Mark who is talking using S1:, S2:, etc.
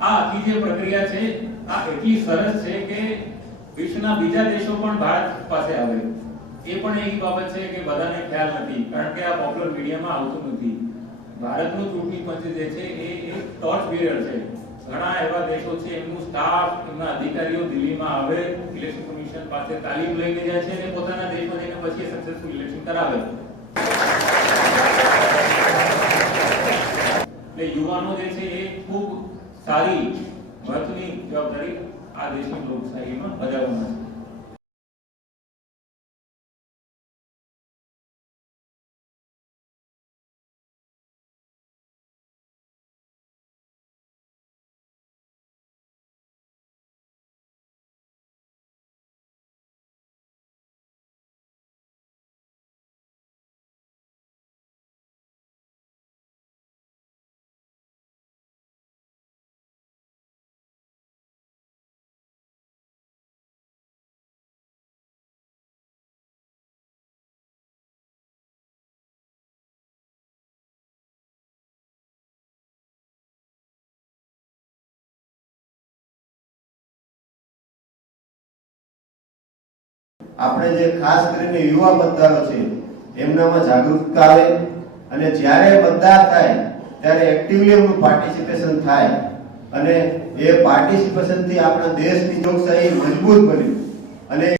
S1: આખી જે પ્રક્રિયા છે, આ એટલી સરસ છે કે વિશ્વના બીજા દેશો પણ ભારત પાસે આવે. એ પણ એક બાબત છે કે બધાને ખ્યાલ નથી, કારણ કે આ પોપ્યુલર મીડિયામાં આવતું નથી. ભારતનું ચૂંટણી પંચ જે છે, એ એક ટોર્ચ બેરર છે. ઘણા એવા દેશો છે, એમનું સ્ટાફ એમના અધિકારીઓ દિલ્હીમાં આવે ઇલેક્શન કમિશન પાસે તાલીમ લઈને જાય છે અને પોતાના દેશમાં જઈને પછી સક્સેસફુલ ઇલેક્શન કરાવે. એટલે યુવાનો જે છે, એ ખૂબ સારી મહત્વની જવાબદારી આ દેશની લોકશાહીમાં બજાવવાના છે.
S2: આપણે જે ખાસ કરીને યુવા મતદારો છે, એમનામાં જાગૃતતા આવે અને જ્યારે મતદાર થાય, ત્યારે એક્ટિવલી એમનું પાર્ટિસિપેશન થાય અને એ પાર્ટિસિપેશનથી આપણા દેશની લોકશાહી મજબૂત બને. અને